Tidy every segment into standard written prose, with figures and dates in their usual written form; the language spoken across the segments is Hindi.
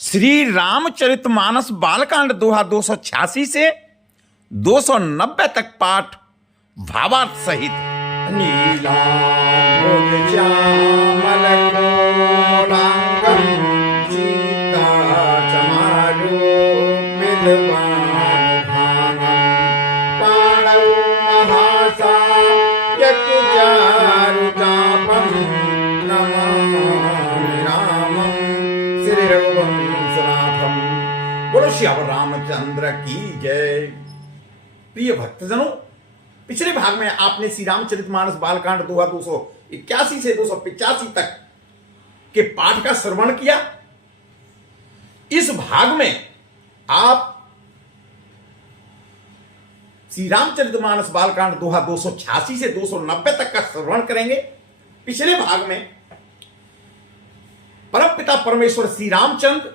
श्री रामचरितमानस बालकांड दोहा 286 से 290 तक पाठ भावार्थ सहित। नीलाम्बुजामलकोलांगं सीताचमारूपितवानभानं पाणौ महासात्यकिचारुचापं नमामि रामं श्रीरघुवंशनाथं। बोलो श्यावर रामचंद्र की जय। प्रिय भक्तजनों, पिछले भाग में आपने श्री रामचरितमानस बालकांड दोहा 281 से 285 तक के पाठ का श्रवण किया। इस भाग में आप श्री रामचरितमानस बालकांड दोहा 286 से 290 तक का श्रवण करेंगे। पिछले भाग में परमपिता परमेश्वर श्री रामचंद्र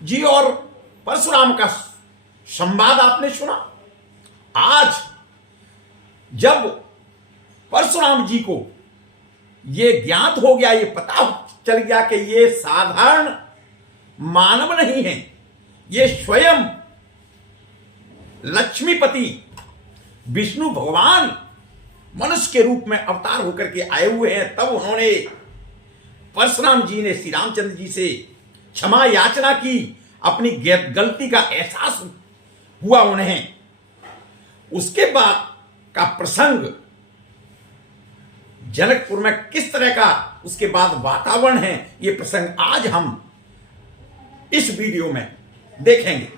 जी और परशुराम का संवाद आपने सुना। आज जब परशुराम जी को यह ज्ञात हो गया, ये पता चल गया कि ये साधारण मानव नहीं है, ये स्वयं लक्ष्मीपति विष्णु भगवान मनुष्य के रूप में अवतार होकर के आए हुए हैं, तब उन्होंने परशुराम जी ने श्री रामचंद्र जी से क्षमा याचना की। अपनी गलती का एहसास हुआ उन्हें। उसके बाद का प्रसंग जनकपुर में किस तरह का उसके बाद वातावरण है, ये प्रसंग आज हम इस वीडियो में देखेंगे।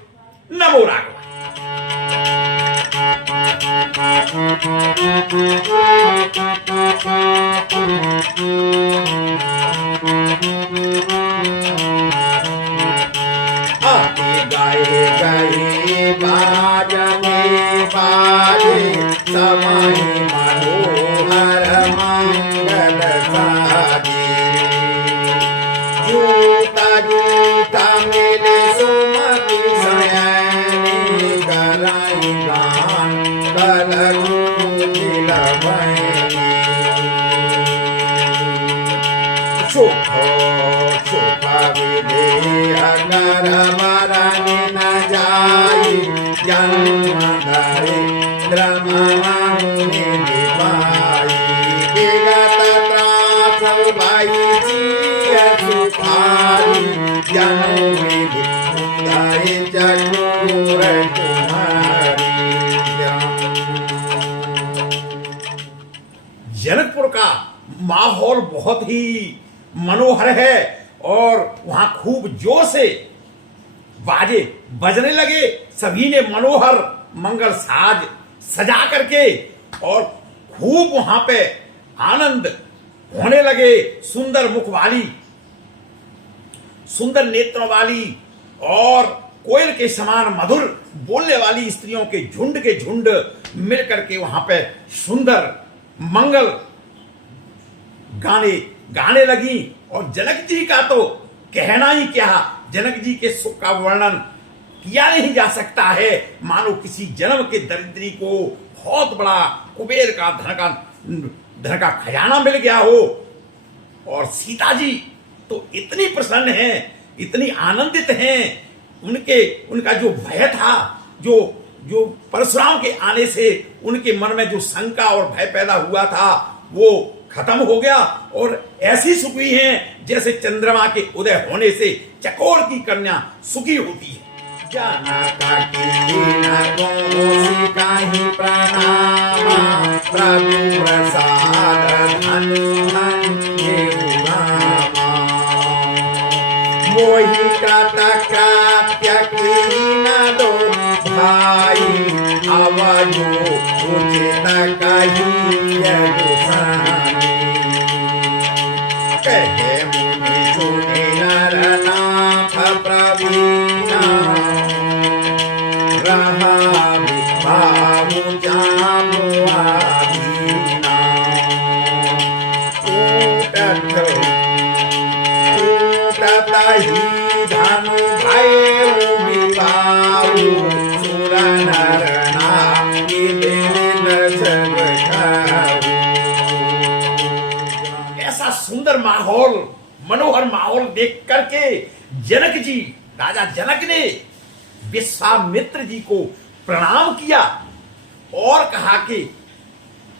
नमो राघव। गाए गाए बाजने बाजे समय मनोहर मंगल साजे। जूता जूता मिले सुमति सयानी कराई गान कलगू दिलवैनी। सुखो सुख विदे अगर मरण न जाई जन्म दरिद्र मुनि दिवाई। विगत त्रास भई जिय सुखारी जनु विधि दहि चतुर तुम्हारी। जनकपुर का माहौल बहुत ही मनोहर है और वहां खूब जोर से बाजे बजने लगे। सभी ने मनोहर मंगल साज सजा करके और खूब वहां पे आनंद होने लगे। सुंदर मुख वाली, सुंदर नेत्रों वाली और कोयल के समान मधुर बोलने वाली स्त्रियों के झुंड मिल करके वहां पे सुंदर मंगल गाने लगी। और जनक जी का तो कहना ही क्या, जनक जी के सुख का वर्णन किया नहीं जा सकता है। मानो किसी जन्म के दरिद्री को बहुत बड़ा कुबेर का धन का खजाना मिल गया हो। और सीता जी तो इतनी प्रसन्न हैं, इतनी आनंदित हैं। उनका जो भय था, जो परशुराम के आने से उनके मन में जो शंका और भय पैदा हुआ था, वो खत्म हो गया और ऐसी सुखी हैं जैसे चंद्रमा के उदय होने से चकोर की कन्या सुखी होती है। जाना काटी दीना गोसी काहि प्रणामा। प्रभु प्रसाद धनु धन्ये रामा। मोहि कृतकृत्य कीन दो भाई। अवजो उचित कहिए गोसाई। कहे मुनि सुनि नरनाथ प्रवीणा। रहा विभावु जामु आदीना। टूटत ही धनु भयउ विभावु। सुर नर नाम ऐसा सुंदर माहौल मनोहर माहौल देख करके जनक जी, राजा जनक ने विश्वामित्र जी को प्रणाम किया और कहा कि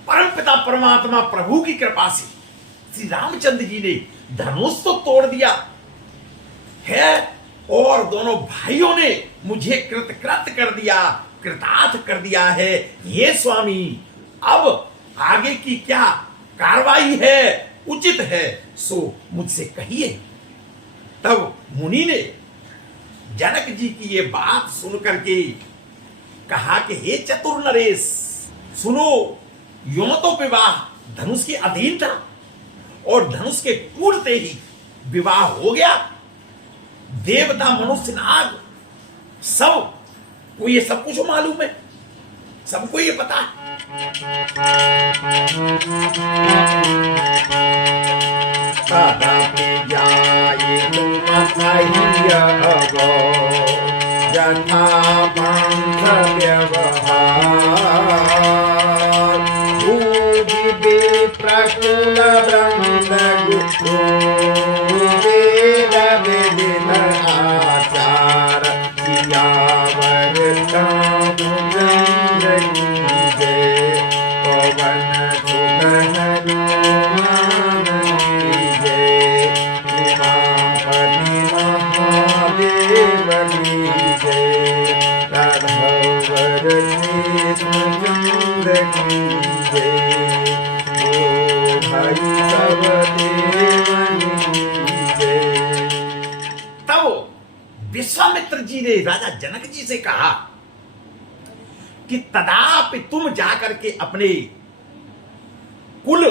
परमपिता परमात्मा प्रभु की कृपा से श्री रामचंद्र जी ने धनुष तो तोड़ दिया है और दोनों भाइयों ने मुझे कृतकृत्य कर दिया, कृतार्थ कर दिया है। ये स्वामी, अब आगे की क्या कार्रवाई है, उचित है, सो मुझसे कहिए। तब मुनि ने जनक जी की ये बात सुन करके कहा कि हे चतुर नरेश, सुनो, यों तो विवाह धनुष के अधीन था और धनुष के टूटते ही विवाह हो गया। देवता, मनुष्य, नाग, सब को ये सब कुछ मालूम है, सबको ये पता है। तदपि जायितुं मह्यं अगो यथा पंथ व्यवहार भूरि विप्रकुल ब्रह्मगुप्तो वेद विदित आचार सियावरतामुजंजगीजे पवन सुत हनुमान कीजे उमापति महादेव कीजे राघवर कृष्णचंद्र कीजे ओ भाई सब देवनी कीजे। तब विश्वामित्र जी ने राजा जनक जी से कहा कि तदापि तुम जाकर के अपने कुल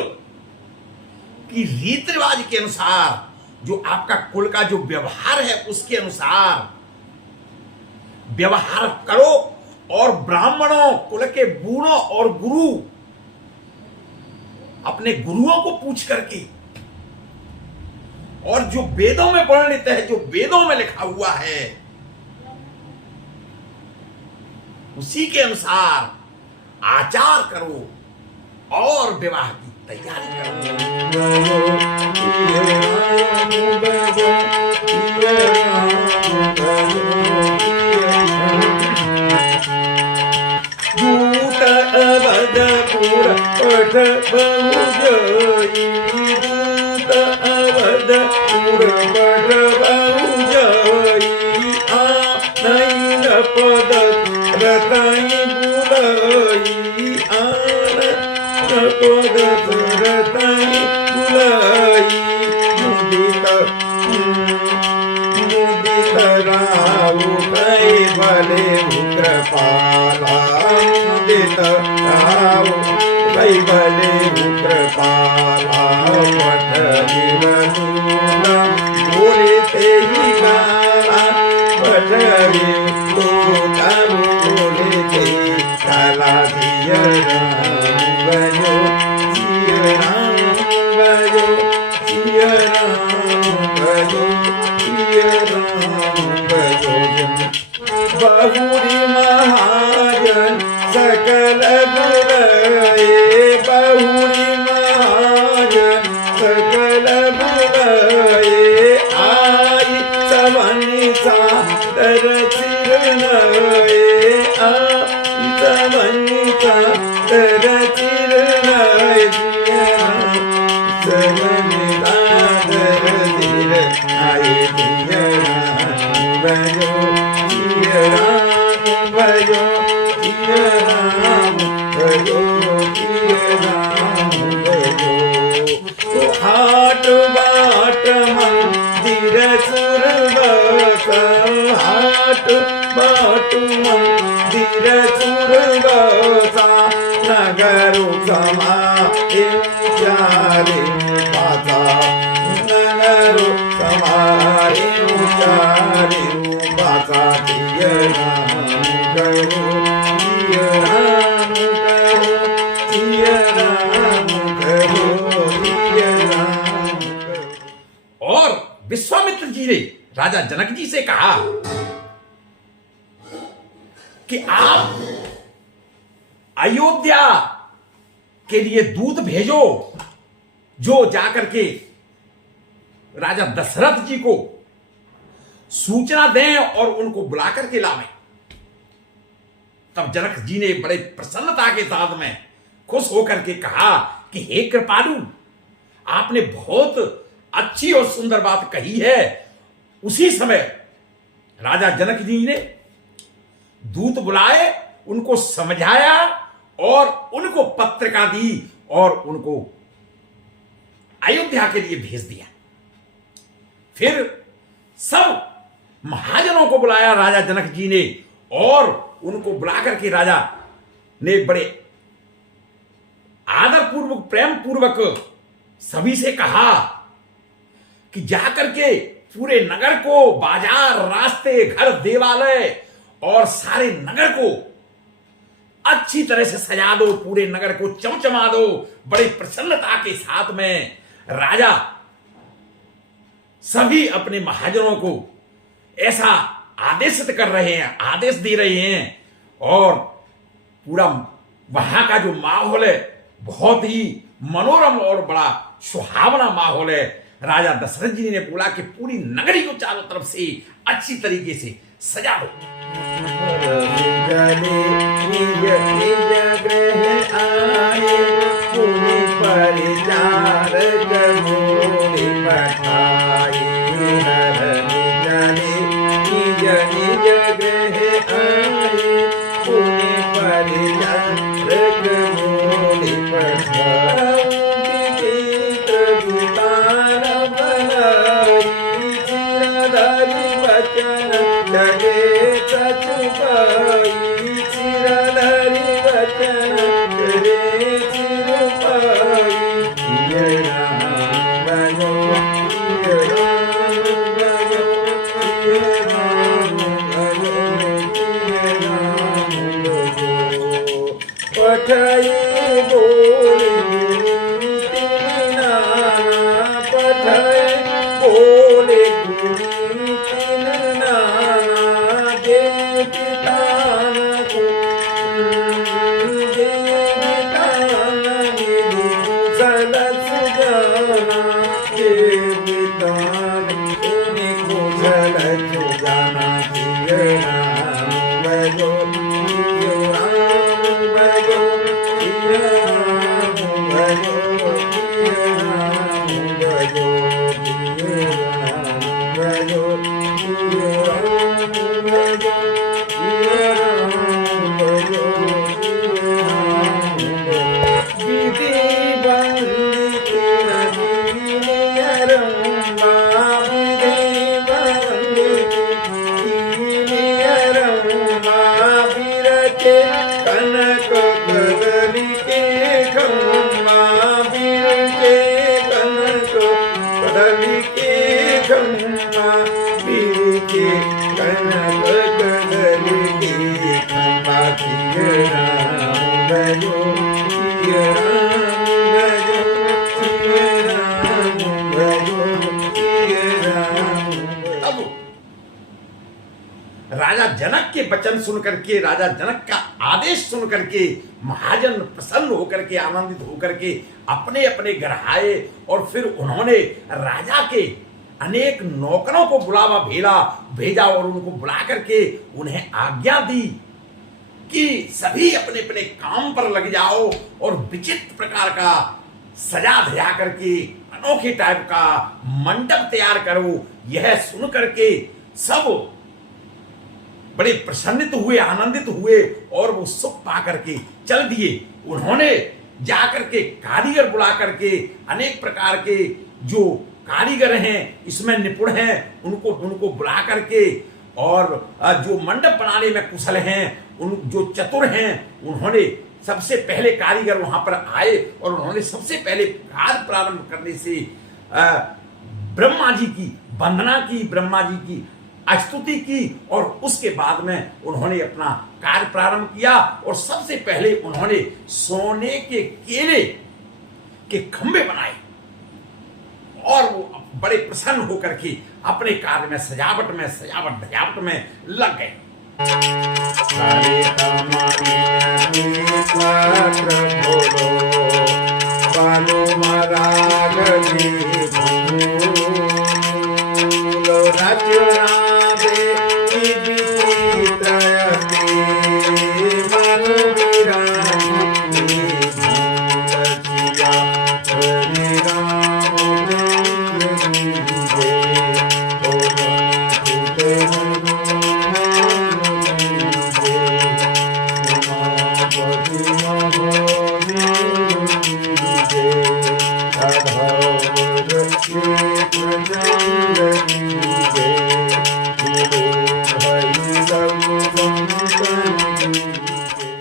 की रीति रिवाज के अनुसार, जो आपका कुल का जो व्यवहार है उसके अनुसार व्यवहार करो और ब्राह्मणों, कुल के बूढ़ों और गुरु, अपने गुरुओं को पूछ करके और जो वेदों में वर्णित है, जो वेदों में लिखा हुआ है, उसी के अनुसार आचार करो और विवाह की तैयारी करो। भूत अवधपुर पठ बहुजयी, भूत अवधपुर पठ बहुजयी, आनैन पद रतई बुलई, आनैन पद रतई बुलई, मुदित राव कई भले कृपाला, मुदित राव कई भले कृपाला, पठ विवनुला बोले ते ही गाला, पठ विवनुला बोले ते काला, सिय राम बजो, सिय राम बजो, सिय राम बजो, सिय राम बजो। बहुरी महाजन सकल बुलाए, बहुरी महाजन सकल बुलाए, आई सवनि सादर चिरनए, आई सवनि सादर चिरनए, सवनि सादर चिर आए, सिय राम बजो, सिय राम बजो, सिय राम बजो, सिय राम बजो। तो हाट बाट मंदिर सुरवस, हाट बाट मंदिर सुरवसा, नगर समाए चारे पासा, नगर समाए चारे पासा, सिय राम करो, सिय राम करो, सिय राम करो, सिय राम करो। और विश्वामित्र जी ने राजा जनक जी से कहा कि आप अयोध्या के लिए दूत भेजो, जो जाकर के राजा दशरथ जी को सूचना दें और उनको बुला करके लावें। तब जनक जी ने बड़े प्रसन्नता के साथ में खुश होकर के कहा कि हे कृपालु, आपने बहुत अच्छी और सुंदर बात कही है। उसी समय राजा जनक जी ने दूत बुलाए, उनको समझाया और उनको पत्रिका दी और उनको अयोध्या के लिए भेज दिया। फिर सब महाजनों को बुलाया राजा जनक जी ने और उनको बुलाकर के राजा ने बड़े आदर पूर्वक, प्रेम पूर्वक सभी से कहा कि जाकर के पूरे नगर को, बाजार, रास्ते, घर, देवालय और सारे नगर को अच्छी तरह से सजा दो, पूरे नगर को चमचमा दो। बड़ी प्रसन्नता के साथ में राजा सभी अपने महाजनों को ऐसा आदेशित कर रहे हैं, आदेश दे रहे हैं और पूरा वहां का जो माहौल है बहुत ही मनोरम और बड़ा सुहावना माहौल है। राजा दशरथ जी ने बोला कि पूरी नगरी को चारों तरफ से अच्छी तरीके से सजा दो। राजा जनक के वचन सुन करके, राजा जनक का आदेश सुन करके महाजन प्रसन्न होकर के, आनंदित होकर के अपने अपने घर आए और फिर उन्होंने राजा के अनेक नौकरों को बुलावा भेजा और उनको बुला करके उन्हें आज्ञा दी कि सभी अपने अपने काम पर लग जाओ और विचित्र प्रकार का सजा धजा करके अनोखे टाइप का मंडप तैयार करो। यह सुन करके सब बड़े प्रसन्नित हुए, आनंदित हुए और वो सुख पा करके चल दिए। उन्होंने जाकर के कारीगर बुला करके अनेक प्रकार के जो कारीगर हैं, इसमें निपुण हैं, उनको बुला करके और जो मंडप बनाने में कुशल हैं, उन जो चतुर हैं, उन्होंने सबसे पहले कारीगर वहां पर आए और उन्होंने सबसे पहले कार्य प्रारंभ करने से ब्रह्मा जी की वंदना की, ब्रह्मा जी की स्तुति की और उसके बाद में उन्होंने अपना कार्य प्रारंभ किया और सबसे पहले उन्होंने सोने के केले के खंभे बनाए और वो बड़े प्रसन्न होकर के अपने कार्य में सजावट धजावट में लग गए। बालो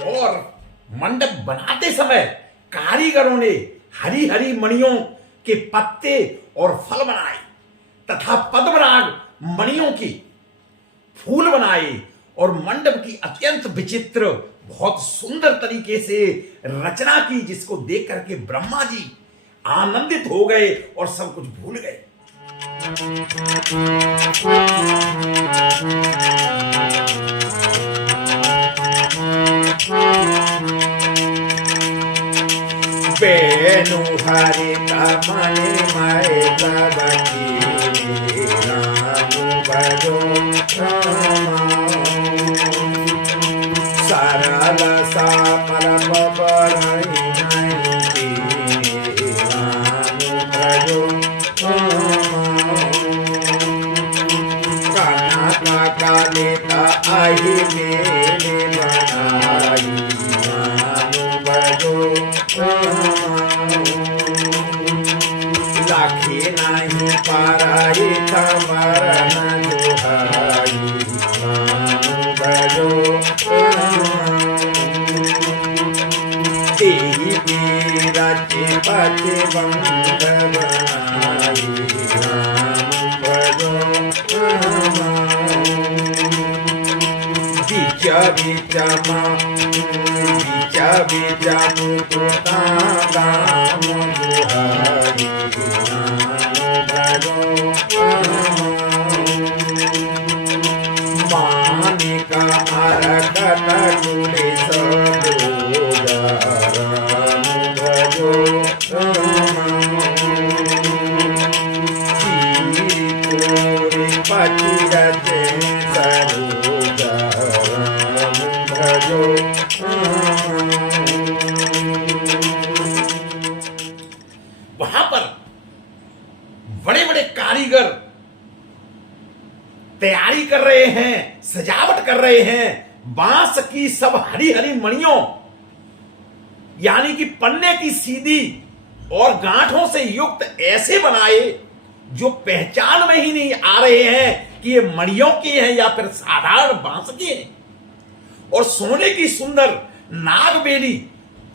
और मंडप बनाते समय कारीगरों ने हरी हरी मणियों के पत्ते और फल बनाए तथा पद्मराग मणियों की फूल बनाए और मंडप की अत्यंत विचित्र बहुत सुंदर तरीके से रचना की, जिसको देख करके ब्रह्मा जी आनंदित हो गए और सब कुछ भूल गए। बेनु हरिता मणि मय सबकी राम भजो सरल सा परम बरई राम भजो कनक कलिता आहि मेरे बनाई राम भजो लाखी नहीं पाराई मरण दुहाई राम भजो तेहि रचे पचे बंद बनाई राम भजो बीच बीच बीच मुकुता राम दुहाई राम भजो मानिक मरकत कुलिस दूजा राम भजो चीपूरी पचिरते सरोजा राम भजो वहां पर बड़े बड़े कारीगर तैयारी कर रहे हैं, सजावट कर रहे हैं। बांस की सब हरी हरी मणियों यानी कि पन्ने की सीधी और गांठों से युक्त ऐसे बनाए जो पहचान में ही नहीं आ रहे हैं कि ये मणियों के हैं या फिर साधारण बांस के हैं। और सोने की सुंदर नागबेली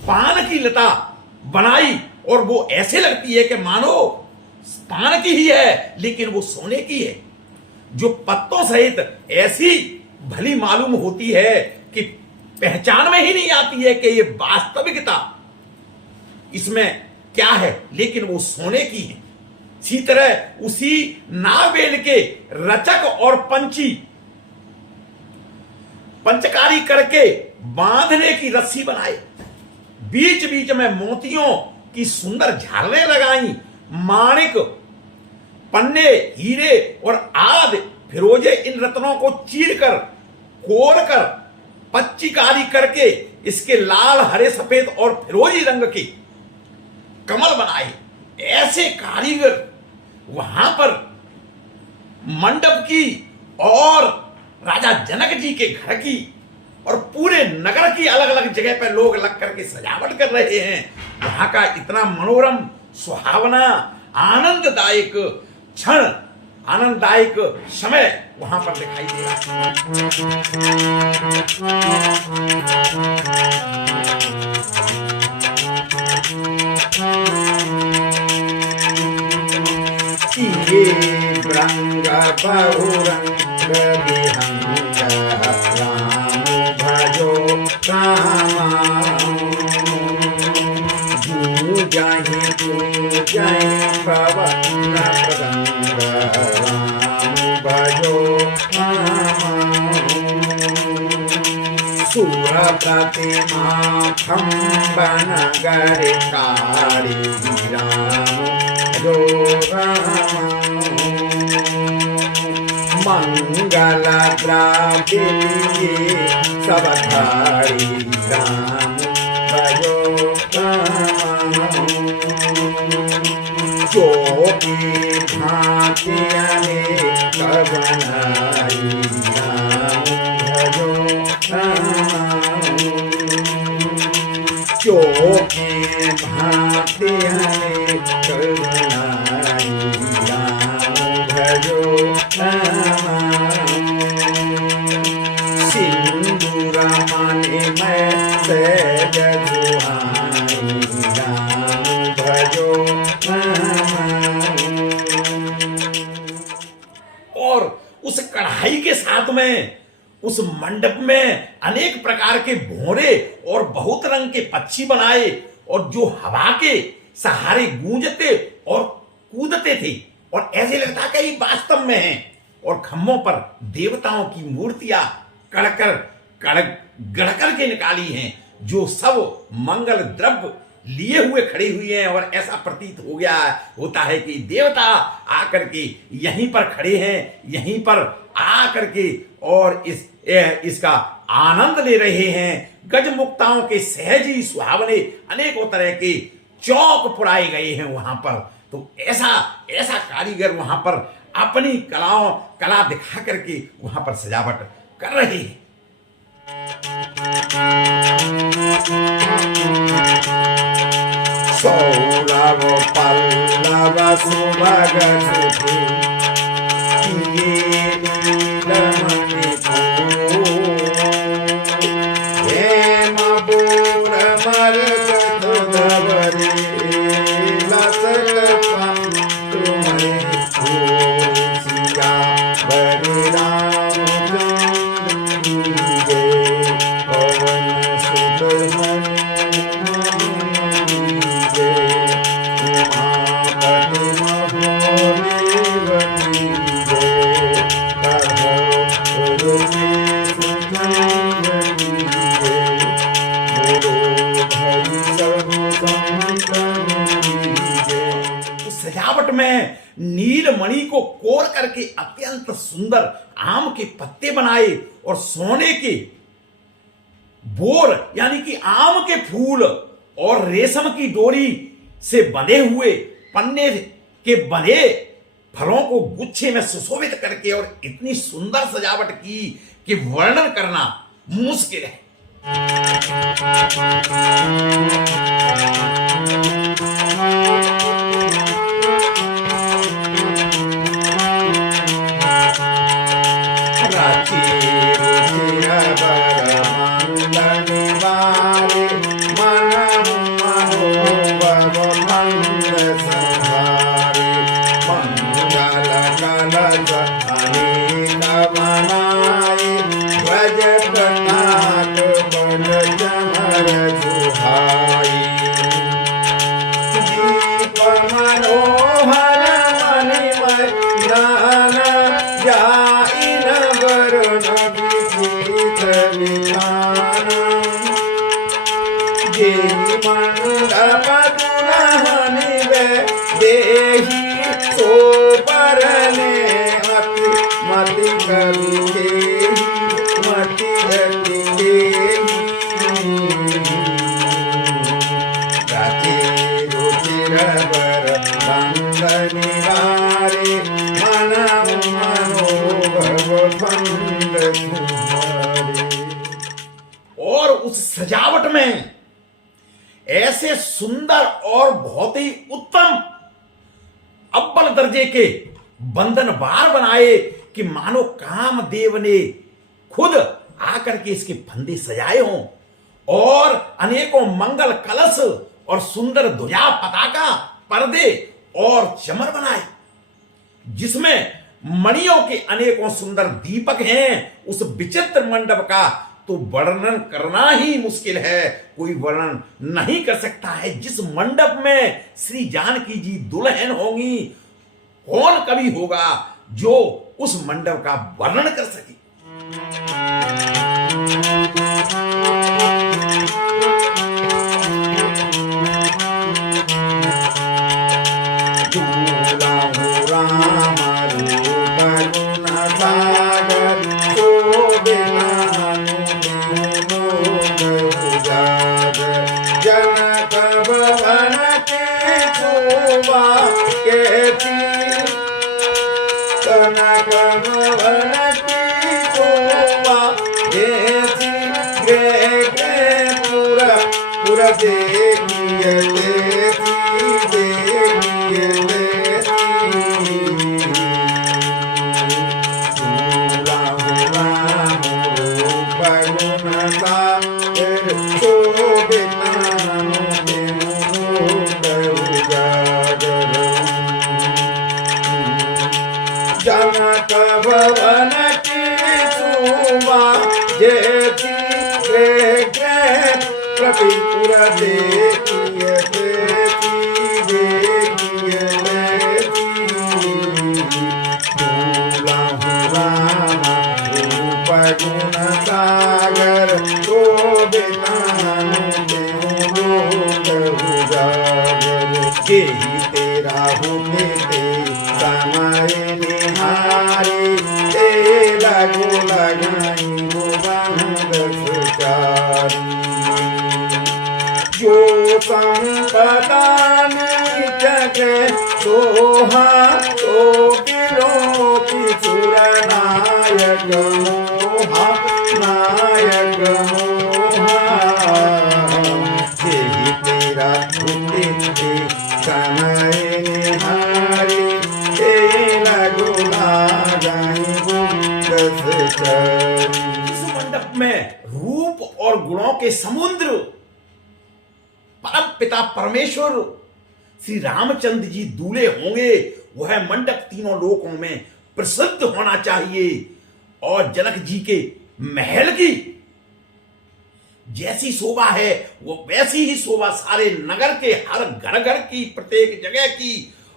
पान की लता बनाई और वो ऐसे लगती है कि मानो पान की ही है लेकिन वो सोने की है, जो पत्तों सहित ऐसी भली मालूम होती है कि पहचान में ही नहीं आती है कि ये वास्तविकता इसमें क्या है, लेकिन वो सोने की है। इसी तरह उसी नागबेल के रचक और पंची पंचकारी करके बांधने की रस्सी बनाए, बीच बीच में मोतियों की सुंदर झालरें लगाई, माणिक पन्ने हीरे और आदि फिरोजे इन रत्नों को चीरकर कोरकर पच्चीकारी करके इसके लाल हरे सफेद और फिरोजी रंग के कमल बनाए। ऐसे कारीगर वहां पर मंडप की और राजा जनक जी के घर की और पूरे नगर की अलग अलग जगह पर लोग लग करके सजावट कर रहे हैं। वहां का इतना मनोरम सुहावना आनंददायक क्षण आनंददायक समय वहां पर दिखाई दे ये रंग बहुरंग विहंग राम भजो रामा जूझहि जूझहि पवन रंग राम भजो रामा सुर प्रतिमा खंबन गरकारी राम भजो रामा मंगल द्रव्य लिए सब धारी राम भजो जो की भांति अनेक बनाई राम भजो जो की भांति अनेक बनाई राम भजो सिंदूर मणि में सहज दुहाई राम भजो और उस कढ़ाई के साथ में उस मंडप में अनेक प्रकार के भौरे और बहुत रंग के पक्षी बनाए और जो हवा के सहारे गूंजते और कूदते थे और ऐसे लगता कि ये वास्तव में है। और खम्भों पर देवताओं की मूर्तियां गढ़कर के निकाली हैं जो सब मंगल द्रव्य लिए हुए खड़ी हुई हैं और ऐसा प्रतीत होता है कि देवता आकर के यहीं पर खड़े हैं, यहीं पर आकर के और इसका आनंद ले रहे हैं। गजमुक्ताओं के सहज ही सुहावने अनेकों तरह के चौक पुराए गए हैं वहां पर। तो ऐसा कारीगर वहां पर अपनी कला दिखा करके वहां पर सजावट कर रहे हैं। सौरभ पल्लव सुभग सुखी नीलमणि हेम बोर मरकत धवरे लसत तुम्हें सिया बरे राम पवन सुत सजावट में नीलमणि को कोर करके अत्यंत सुंदर आम के पत्ते बनाए और सोने के बोर यानी कि आम के फूल और रेशम की डोरी से बंधे हुए पन्ने के बने फलों को गुच्छे में सुशोभित करके और इतनी सुंदर सजावट की कि वर्णन करना मुश्किल है। और उस सजावट में ऐसे सुंदर और बहुत ही उत्तम अव्वल दर्जे के बंधन बार बनाए कि मानो कामदेव ने खुद आकर के इसके फंदे सजाए हों और अनेकों मंगल कलश और सुंदर ध्वजा पताका पर्दे और चमर बनाए जिसमें मणियों के अनेकों सुंदर दीपक हैं। उस विचित्र मंडप का तो वर्णन करना ही मुश्किल है, कोई वर्णन नहीं कर सकता है। जिस मंडप में श्री जानकी जी दुल्हन होंगी, कौन कवि होगा जो उस मंडप का वर्णन कर सके। राम रूप गुण भवन की शोभा जैसी ग्रह ग्रह पूरा पूरा देखिए देखिए देखिए झूला हुआ रूप गुणता शोभित जनक भवन की शोभा जैसी प्रतिपुर देखिए देखिए झूला हुआ रूप गुण सागर के ही तेरा होते ते समय निहारे तेरा गो लगाई गोबंदचारी जो संपदा जगे सोहा तो गिरो किशोर नायक मोहा नायक मोहा यही तेरा उदित समय निहारी तेरा गुना गाई गुप्तचारी। इस मंडप में रूप और गुणों के समुद्र परम पिता परमेश्वर श्री रामचंद्र जी दूल्हे होंगे। वह मंडप तीनों लोकों में प्रसिद्ध होना चाहिए और जनक जी के महल की जैसी शोभा है वो वैसी ही शोभा सारे नगर के हर घर घर की प्रत्येक जगह की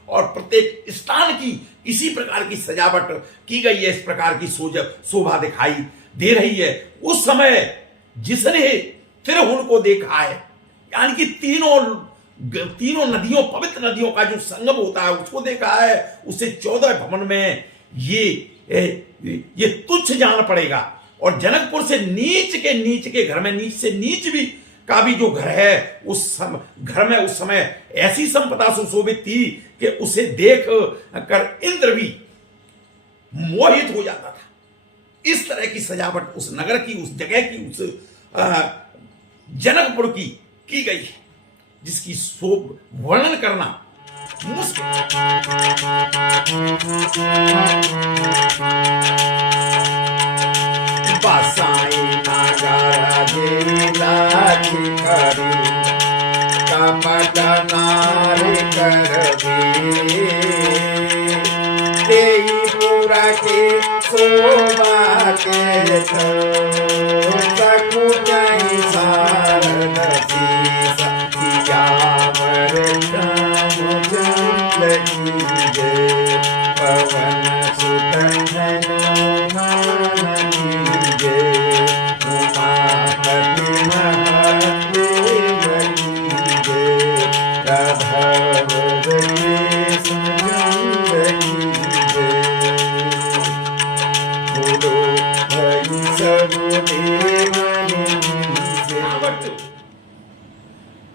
और प्रत्येक स्थान की इसी प्रकार की सजावट की गई है। इस प्रकार की शोभा दिखाई दे रही है। उस समय जिसने फिर उनको देखा है यानी कि तीनों नदियों पवित्र नदियों का जो संगम होता है उसको देखा है। उसे 14 भवन में ये तुच्छ जान पड़ेगा। और जनकपुर से नीच के घर में नीच से नीच भी का भी जो घर है उस घर में उस समय ऐसी संपदा सुशोभित थी कि उसे देख कर इंद्र भी मोहित हो जाता था। इस तरह की सजावट उस नगर की उस जगह की उस जनकपुर की गई है जिसकी वर्णन करना मुश्किल। बसाई नगर जिलाची करी कपट नारी करवी तेई पूरा के शोभा के सकुचाई सारद सियावर लगी पवन सुत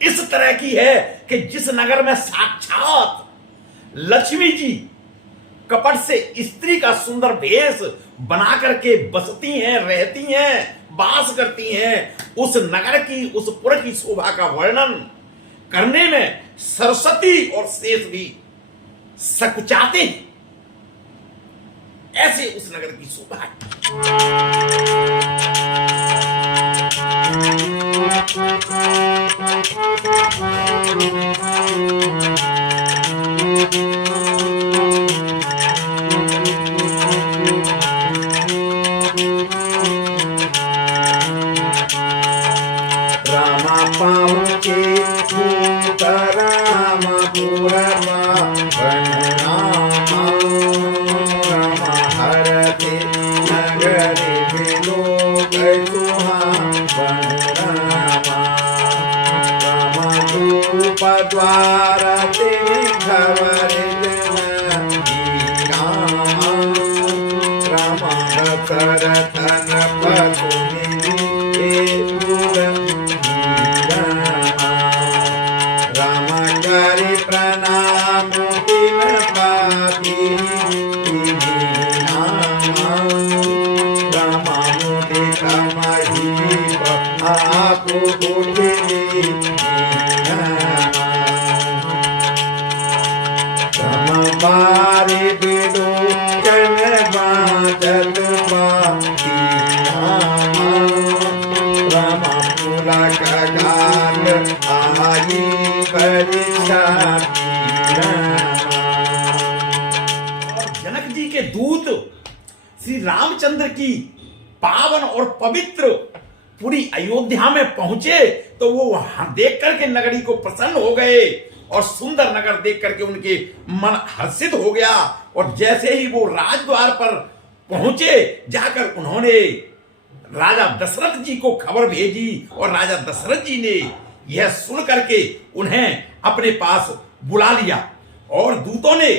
इस तरह की है कि जिस नगर में साक्षात लक्ष्मी जी कपट से स्त्री का सुंदर भेष बना करके बसती हैं, रहती हैं, वास करती हैं, उस नगर की उस पुर की शोभा का वर्णन करने में सरस्वती और शेष भी सकुचाते हैं। ऐसे उस नगर की शोभा है। रामा पाऊके भूत राम पुरमा वन रामा रामा हरते नगरी विलोक तुहा वन रामा रामा धूप द्वार ते खबर रामा रामा करतन पसुनी प्रणाम दिन पापी नाम और जनक जी के दूत श्री रामचंद्र की पावन और पवित्र पूरी अयोध्या में पहुंचे तो वो वहां देख करके नगरी को प्रसन्न हो गए और सुंदर नगर देख करके उनके मन हर्षित हो गया। और जैसे ही वो राजद्वार पर पहुंचे जाकर उन्होंने राजा दशरथ जी को खबर भेजी और राजा दशरथ जी ने यह सुन करके उन्हें अपने पास बुला लिया और दूतों ने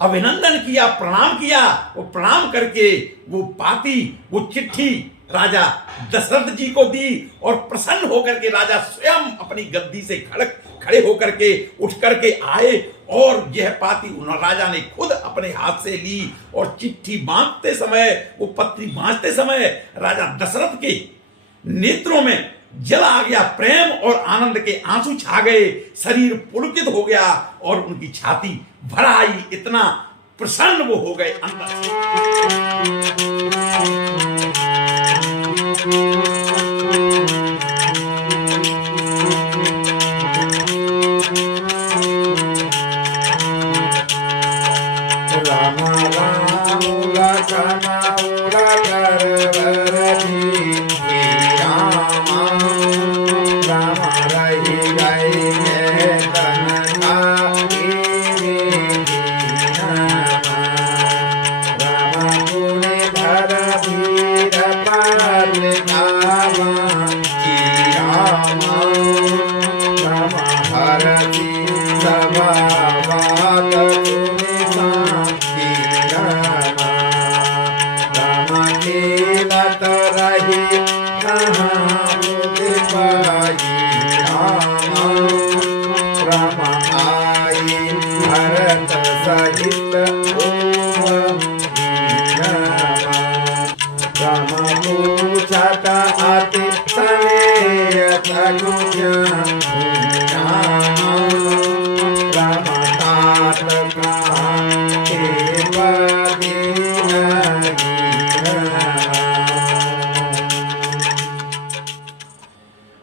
अभिनंदन किया, प्रणाम किया। वो प्रणाम करके वो पाती, वो चिट्ठी राजा दशरथ जी को दी और प्रसन्न होकर के राजा स्वयं अपनी गद्दी से खड़े होकर के उठ करके आए और यह पाती राजा ने खुद अपने हाथ से ली और चिट्ठी बांधते समय, वो पत्री बांधते समय राजा दशरथ के नेत्रों में जल आ गया, प्रेम और आनंद के आंसू छा गए, शरीर पुलकित हो गया और उनकी छाती भर आई, इतना प्रसन्न वो हो गए अंदर से।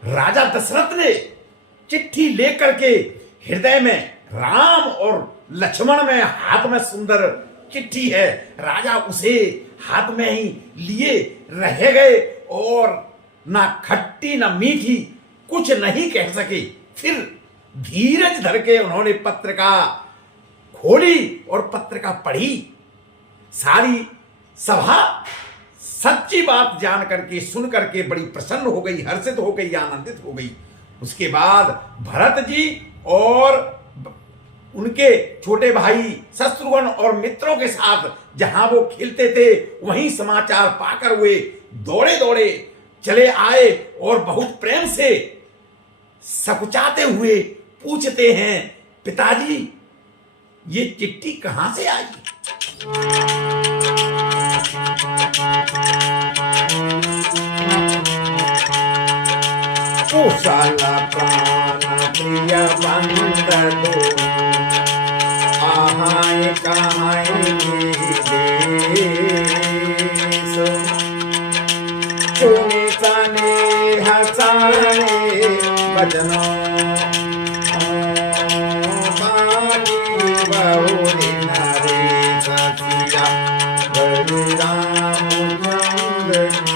राजा दशरथ ने चिट्ठी लेकर के हृदय में राम और लक्ष्मण में हाथ में सुंदर चिट्ठी है, राजा उसे हाथ में ही लिए रह गए और ना खट्टी ना मीठी कुछ नहीं कह सके। फिर धीरज धर के उन्होंने पत्रिका खोली और पत्रिका पढ़ी। सारी सभा सच्ची बात जान करके सुन करके बड़ी प्रसन्न हो गई, हर्षित हो गई, आनंदित हो गई। उसके बाद भरत जी और उनके छोटे भाई शत्रुघ्न और मित्रों के साथ जहां वो खेलते थे वहीं समाचार पाकर वे दौड़े दौड़े चले आए और बहुत प्रेम से सकुचाते हुए पूछते हैं, पिताजी ये चिट्ठी कहां से आई? कुशल प्राण प्रिय बंद दो आहाय कहाय सुनि सने हसाने बचनों बहुरी नारी सतिया बलि राम चंद्र की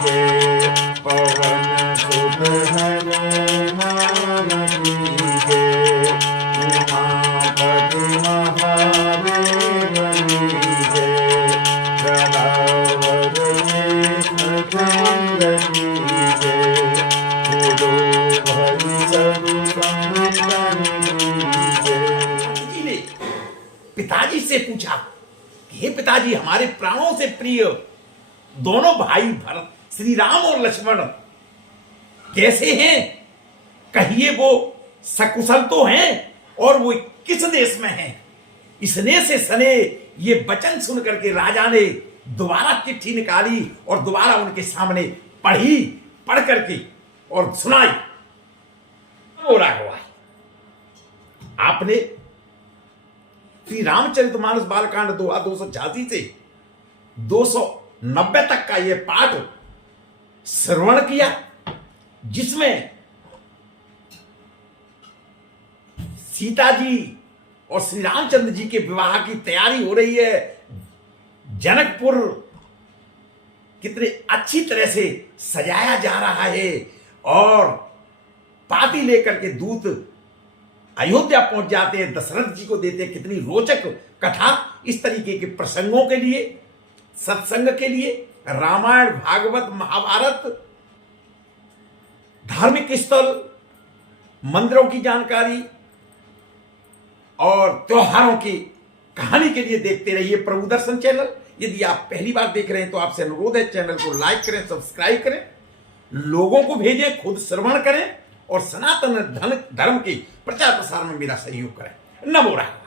जय पवन सुत हनुमान की जय उमापति महादेव की जय प्रभावर चंद्र की जय गुरु भई सब संतन की जय। पिताजी से पूछा कि हे पिताजी, हमारे प्राणों से प्रिय दोनों भाई भरत श्री राम और लक्ष्मण कैसे हैं? कहिए वो सकुशल तो हैं और वो किस देश में हैं? इसने से सने ये वचन सुन करके राजा ने दोबारा चिट्ठी निकाली और दोबारा उनके सामने पढ़ करके और सुनाई। हो रहा हुआ है आपने श्री रामचरितमानस बालकांड दोहा 286 से 90 तक का यह पाठ श्रवण किया, जिसमें सीता जी और श्री रामचंद्र जी के विवाह की तैयारी हो रही है। जनकपुर कितने अच्छी तरह से सजाया जा रहा है और पार्टी लेकर के दूत अयोध्या पहुंच जाते हैं, दशरथ जी को देते हैं। कितनी रोचक कथा। इस तरीके के प्रसंगों के लिए, सत्संग के लिए रामायण, भागवत, महाभारत, धार्मिक स्थल, मंदिरों की जानकारी और त्योहारों की कहानी के लिए देखते रहिए प्रभु दर्शन चैनल। यदि आप पहली बार देख रहे हैं तो आपसे अनुरोध है, चैनल को लाइक करें, सब्सक्राइब करें, लोगों को भेजें, खुद श्रवण करें और सनातन धर्म के प्रचार प्रसार में मेरा सहयोग करें। नमो राम।